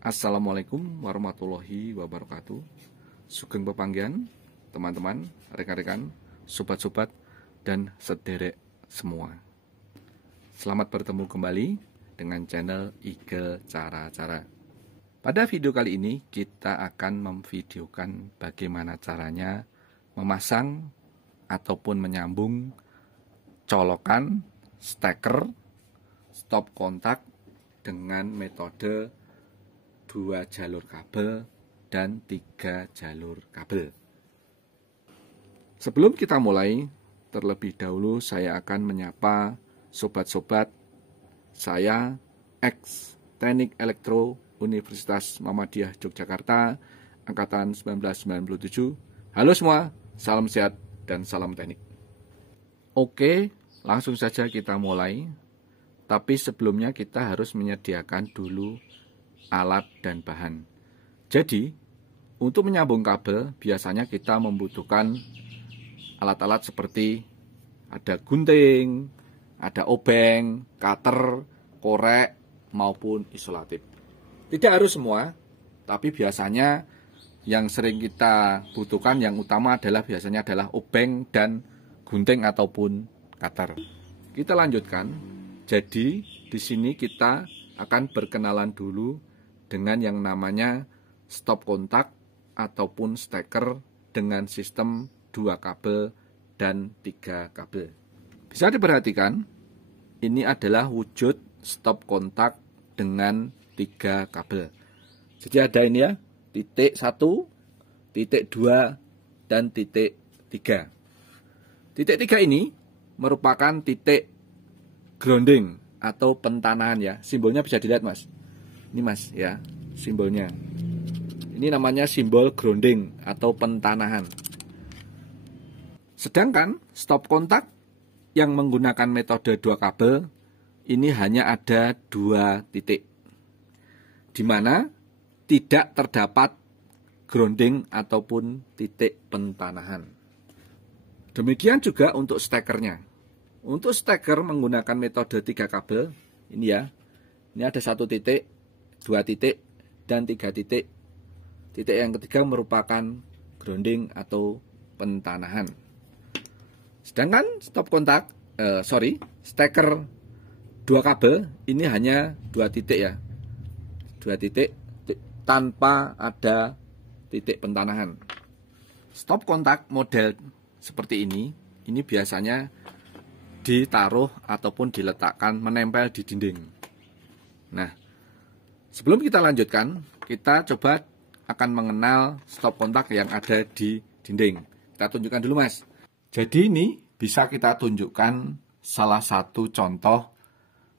Assalamualaikum warahmatullahi wabarakatuh. Sugeng pepanggihan, teman-teman, rekan-rekan, sobat-sobat, dan sederek semua. Selamat bertemu kembali dengan channel Eagle Cara-Cara. Pada video kali ini kita akan memvideokan bagaimana caranya memasang ataupun menyambung colokan, steker, stop kontak dengan metode 2 jalur kabel dan 3 jalur kabel. Sebelum kita mulai, terlebih dahulu saya akan menyapa sobat-sobat saya ex Teknik Elektro Universitas Muhammadiyah Yogyakarta angkatan 1997. Halo semua, salam sehat dan salam teknik. Oke, langsung saja kita mulai. Tapi sebelumnya kita harus menyediakan dulu alat dan bahan. Jadi, untuk menyambung kabel biasanya kita membutuhkan alat-alat seperti ada gunting, ada obeng, cutter, korek, maupun isolatif. Tidak harus semua, tapi biasanya yang sering kita butuhkan yang utama biasanya adalah obeng dan gunting ataupun cutter. Kita lanjutkan. Jadi, di sini kita akan berkenalan dulu dengan yang namanya stop kontak ataupun steker dengan sistem 2 kabel dan 3 kabel. Bisa diperhatikan, ini adalah wujud stop kontak dengan 3 kabel. Jadi ada ini ya, titik 1, titik 2, dan titik 3. Titik 3 ini merupakan titik grounding atau pentanahan ya. Simbolnya bisa dilihat mas. Ini mas ya, simbolnya. Ini namanya simbol grounding atau pentanahan. Sedangkan stop kontak yang menggunakan metode 2 kabel ini hanya ada 2 titik, di mana tidak terdapat grounding ataupun titik pentanahan. Demikian juga untuk stekernya. Untuk steker menggunakan metode 3 kabel, ini ya, ini ada 1 titik, 2 titik, dan 3 titik. Titik yang ketiga merupakan grounding atau pentanahan. Sedangkan steker 2 kabel ini hanya 2 titik ya. 2 titik tanpa ada titik pentanahan. Stop kontak model seperti ini biasanya ditaruh ataupun diletakkan menempel di dinding. Nah, sebelum kita lanjutkan, kita coba akan mengenal stop kontak yang ada di dinding. Kita tunjukkan dulu mas. Jadi ini bisa kita tunjukkan salah satu contoh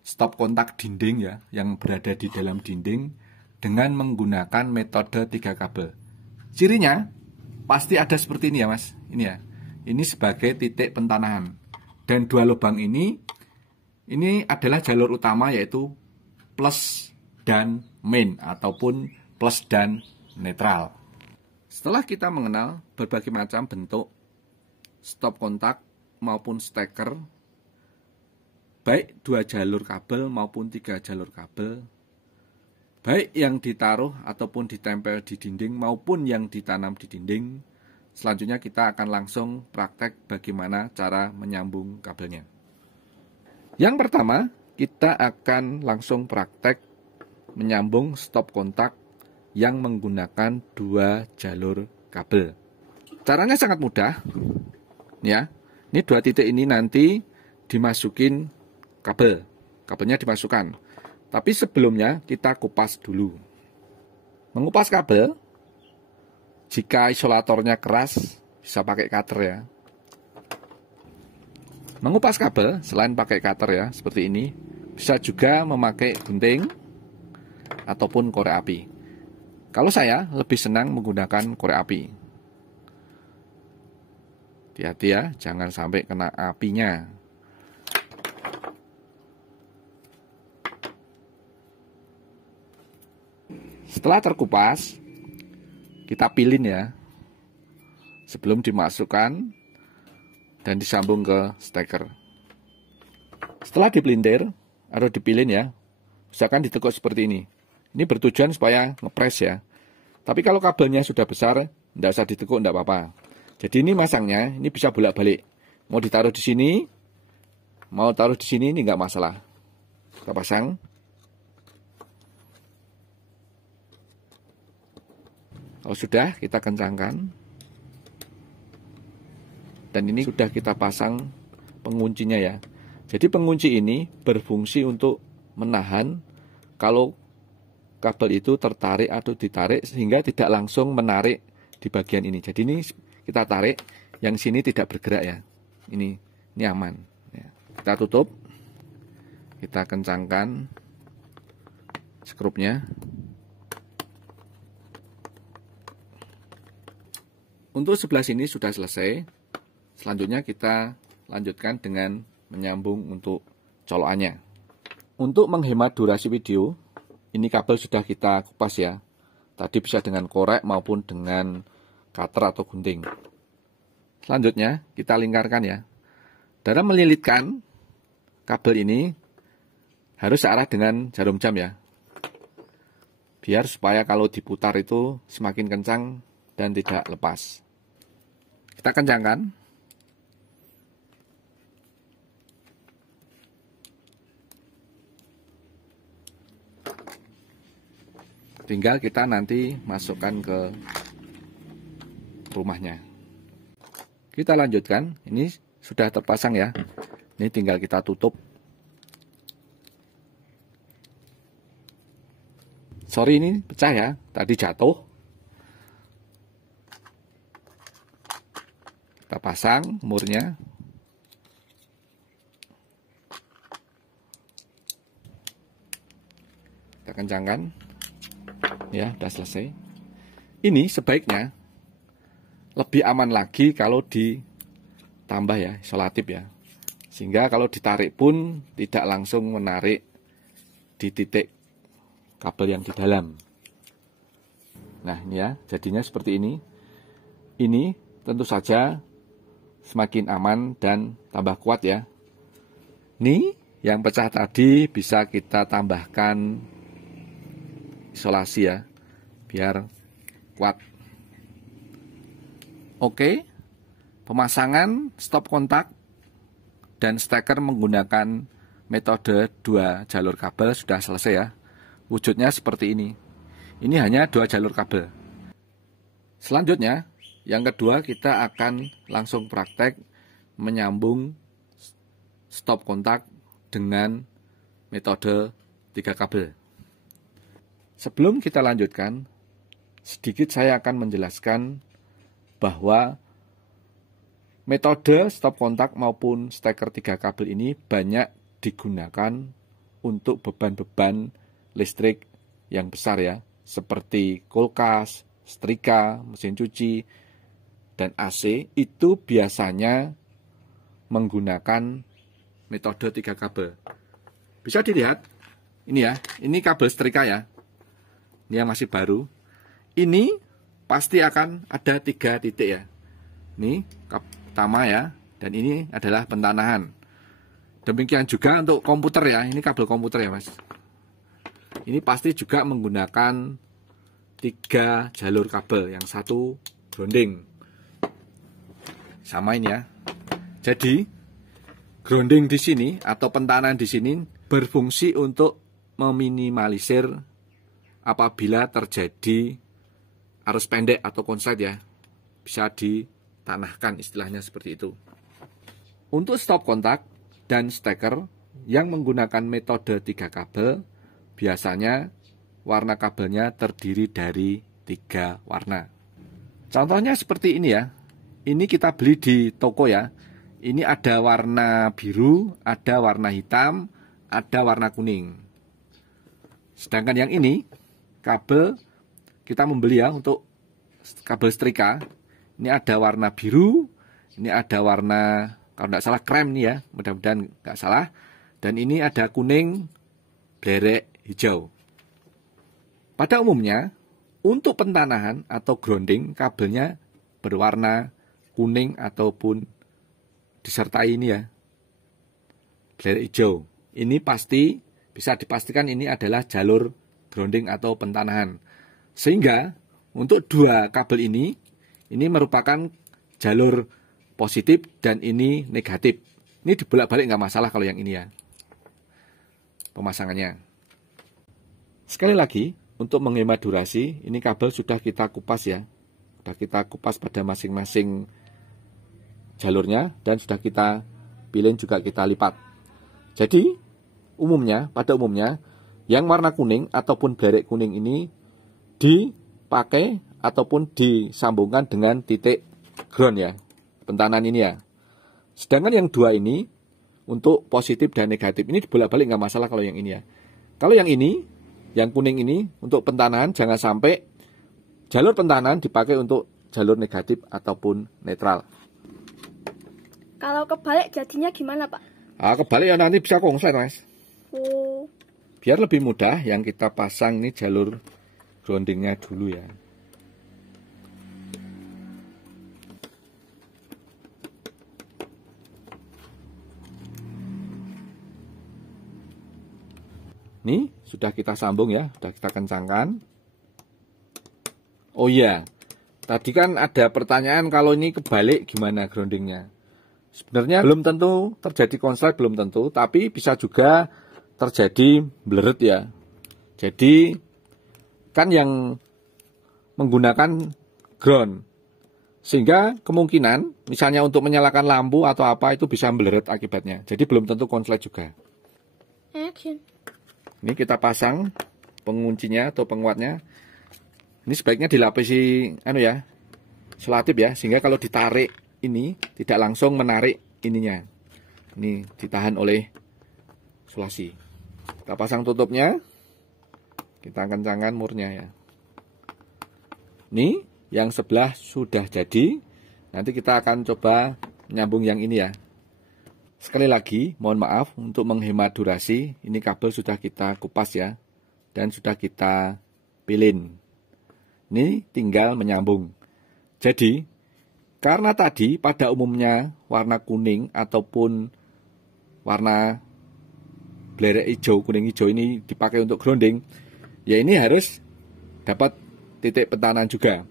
stop kontak dinding ya, yang berada di dalam dinding dengan menggunakan metode 3 kabel. Cirinya pasti ada seperti ini ya mas. Ini ya, ini sebagai titik pentanahan. Dan 2 lubang ini adalah jalur utama yaitu plus dan main ataupun plus dan netral. Setelah kita mengenal berbagai macam bentuk stop kontak maupun steker, baik 2 jalur kabel maupun 3 jalur kabel, baik yang ditaruh ataupun ditempel di dinding maupun yang ditanam di dinding, selanjutnya kita akan langsung praktek bagaimana cara menyambung kabelnya. Yang pertama, kita akan langsung praktek menyambung stop kontak yang menggunakan 2 jalur kabel. Caranya sangat mudah. Ya, ini 2 titik ini nanti dimasukin kabel. Kabelnya dimasukkan. Tapi sebelumnya kita kupas dulu. Mengupas kabel, jika isolatornya keras, bisa pakai cutter ya. Mengupas kabel, selain pakai cutter ya, seperti ini, bisa juga memakai gunting ataupun korek api. Kalau saya lebih senang menggunakan korek api. Hati-hati ya, jangan sampai kena apinya. Setelah terkupas, kita pilin ya, sebelum dimasukkan dan disambung ke steker. Setelah dipelintir atau dipilin ya, misalkan ditekuk seperti ini. Ini bertujuan supaya ngepres ya. Tapi kalau kabelnya sudah besar, tidak usah ditekuk, tidak apa-apa. Jadi ini masangnya, ini bisa bolak-balik. Mau ditaruh di sini, mau taruh di sini, ini nggak masalah. Kita pasang. Kalau sudah, kita kencangkan. Dan ini sudah kita pasang penguncinya ya. Jadi pengunci ini berfungsi untuk menahan kalau kabel itu tertarik atau ditarik sehingga tidak langsung menarik di bagian ini. Jadi ini kita tarik, yang sini tidak bergerak ya. Ini aman. Ya. Kita tutup, kita kencangkan skrupnya. Untuk sebelah sini sudah selesai. Selanjutnya kita lanjutkan dengan menyambung untuk colokannya. Untuk menghemat durasi video, ini kabel sudah kita kupas ya. Tadi bisa dengan korek maupun dengan cutter atau gunting. Selanjutnya kita lingkarkan ya. Dalam melilitkan kabel ini harus searah dengan jarum jam ya. Biar supaya kalau diputar itu semakin kencang dan tidak lepas. Kita kencangkan. Tinggal kita nanti masukkan ke rumahnya. Kita lanjutkan. Ini sudah terpasang ya. Ini tinggal kita tutup. Sorry ini pecah ya. Tadi jatuh. Kita pasang murnya. Kita kencangkan. Ya, sudah selesai. Ini sebaiknya lebih aman lagi kalau ditambah ya, isolatif ya. Sehingga kalau ditarik pun tidak langsung menarik di titik kabel yang di dalam. Nah, ini ya, jadinya seperti ini. Ini tentu saja semakin aman dan tambah kuat ya. Ini yang pecah tadi bisa kita tambahkan isolasi ya, biar kuat. Oke, pemasangan stop kontak dan steker menggunakan metode 2 jalur kabel sudah selesai ya. Wujudnya seperti ini. Ini hanya 2 jalur kabel. Selanjutnya, yang kedua kita akan langsung praktek menyambung stop kontak dengan metode 3 kabel. Sebelum kita lanjutkan, sedikit saya akan menjelaskan bahwa metode stop kontak maupun steker 3 kabel ini banyak digunakan untuk beban-beban listrik yang besar ya, seperti kulkas, setrika, mesin cuci, dan AC. Itu biasanya menggunakan metode 3 kabel. Bisa dilihat, ini ya, ini kabel setrika ya. Ini yang masih baru. Ini pasti akan ada 3 titik ya. Ini pertama ya. Dan ini adalah pentanahan. Demikian juga untuk komputer ya. Ini kabel komputer ya mas. Ini pasti juga menggunakan 3 jalur kabel. Yang satu grounding. Sama ini ya. Jadi grounding di sini atau pentanahan di sini berfungsi untuk meminimalisir apabila terjadi arus pendek atau konslet ya, bisa ditanahkan istilahnya seperti itu. Untuk stop kontak dan steker yang menggunakan metode 3 kabel, biasanya warna kabelnya terdiri dari 3 warna. Contohnya seperti ini ya. Ini kita beli di toko ya. Ini ada warna biru, ada warna hitam, ada warna kuning. Sedangkan yang ini kabel kita membeli ya untuk kabel setrika. Ini ada warna biru, ini ada warna kalau tidak salah krem nih ya, mudah-mudahan nggak salah. Dan ini ada kuning, blerek, hijau. Pada umumnya untuk pentanahan atau grounding kabelnya berwarna kuning ataupun disertai ini ya, blerek hijau. Ini pasti bisa dipastikan ini adalah jalur grounding atau pentanahan. Sehingga untuk dua kabel ini merupakan jalur positif dan ini negatif. Ini dibolak-balik nggak masalah kalau yang ini ya, pemasangannya. Sekali lagi, untuk menghemat durasi, ini kabel sudah kita kupas ya. Sudah kita kupas pada masing-masing jalurnya dan sudah kita pilih juga kita lipat. Jadi, pada umumnya, yang warna kuning ataupun belerek kuning ini dipakai ataupun disambungkan dengan titik ground ya, pentanan ini ya. Sedangkan yang dua ini untuk positif dan negatif ini dibolak-balik nggak masalah kalau yang ini ya. Kalau yang ini, yang kuning ini untuk pentanan, jangan sampai jalur pentanan dipakai untuk jalur negatif ataupun netral. Kalau kebalik jadinya gimana, Pak? Kebalik ya nanti bisa konslet, Mas. Oh. Biar lebih mudah, yang kita pasang ini jalur groundingnya dulu ya. Ini sudah kita sambung ya, sudah kita kencangkan. Oh iya, tadi kan ada pertanyaan kalau ini kebalik gimana groundingnya. Sebenarnya belum tentu terjadi konslet, belum tentu, tapi bisa juga terjadi bleret ya. Jadi kan yang menggunakan ground, sehingga kemungkinan misalnya untuk menyalakan lampu atau apa itu bisa bleret akibatnya. Jadi belum tentu konslet juga. Action. Ini kita pasang penguncinya atau penguatnya. Ini sebaiknya dilapisi selotip ya, sehingga kalau ditarik ini tidak langsung menarik ininya. Ini ditahan oleh sulasi. Kita pasang tutupnya. Kita kencangkan murnya ya. Ini yang sebelah sudah jadi. Nanti kita akan coba menyambung yang ini ya. Sekali lagi, mohon maaf untuk menghemat durasi. Ini kabel sudah kita kupas ya. Dan sudah kita pilin. Ini tinggal menyambung. Jadi, karena tadi pada umumnya warna kuning ataupun warna belerek hijau, kuning hijau ini dipakai untuk grounding, ya ini harus dapat titik pentanan juga.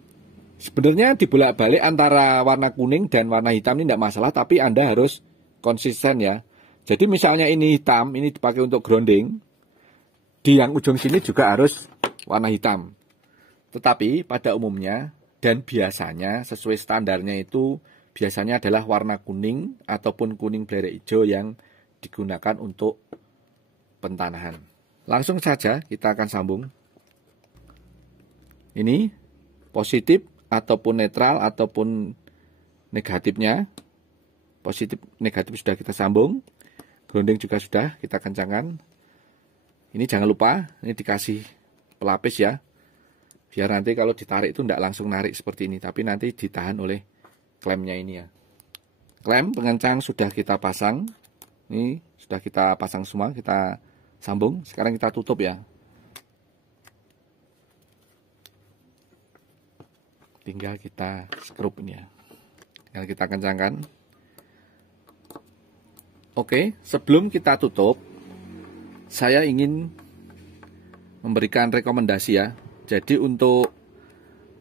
Sebenarnya dibolak-balik antara warna kuning dan warna hitam ini tidak masalah, tapi Anda harus konsisten ya. Jadi misalnya ini hitam, ini dipakai untuk grounding, di yang ujung sini juga harus warna hitam. Tetapi pada umumnya dan biasanya sesuai standarnya itu biasanya adalah warna kuning ataupun kuning belerek hijau yang digunakan untuk pentanahan. Langsung saja kita akan sambung. Ini positif ataupun netral ataupun negatifnya. Positif negatif sudah kita sambung. Grounding juga sudah kita kencangkan. Ini jangan lupa ini dikasih pelapis ya. Biar nanti kalau ditarik itu tidak langsung narik seperti ini, tapi nanti ditahan oleh klemnya ini ya. Klem pengencang sudah kita pasang. Ini sudah kita pasang semua, kita sambung. Sekarang kita tutup ya. Tinggal kita skrup ini ya. Tinggal kita kencangkan. Oke, sebelum kita tutup, saya ingin memberikan rekomendasi ya. Jadi untuk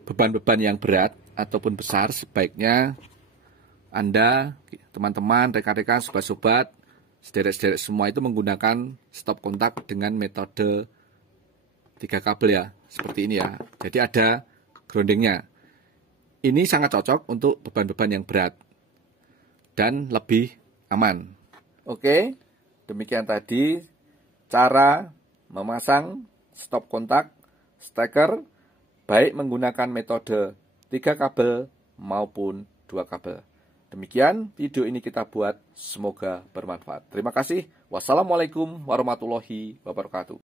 beban-beban yang berat ataupun besar, sebaiknya Anda, teman-teman, rekan-rekan, sobat-sobat, sederek-sederek semua itu menggunakan stop kontak dengan metode 3 kabel ya, seperti ini ya. Jadi ada groundingnya. Ini sangat cocok untuk beban-beban yang berat dan lebih aman. Oke, demikian tadi cara memasang stop kontak steker baik menggunakan metode 3 kabel maupun 2 kabel. Demikian video ini kita buat, semoga bermanfaat. Terima kasih. Wassalamualaikum warahmatullahi wabarakatuh.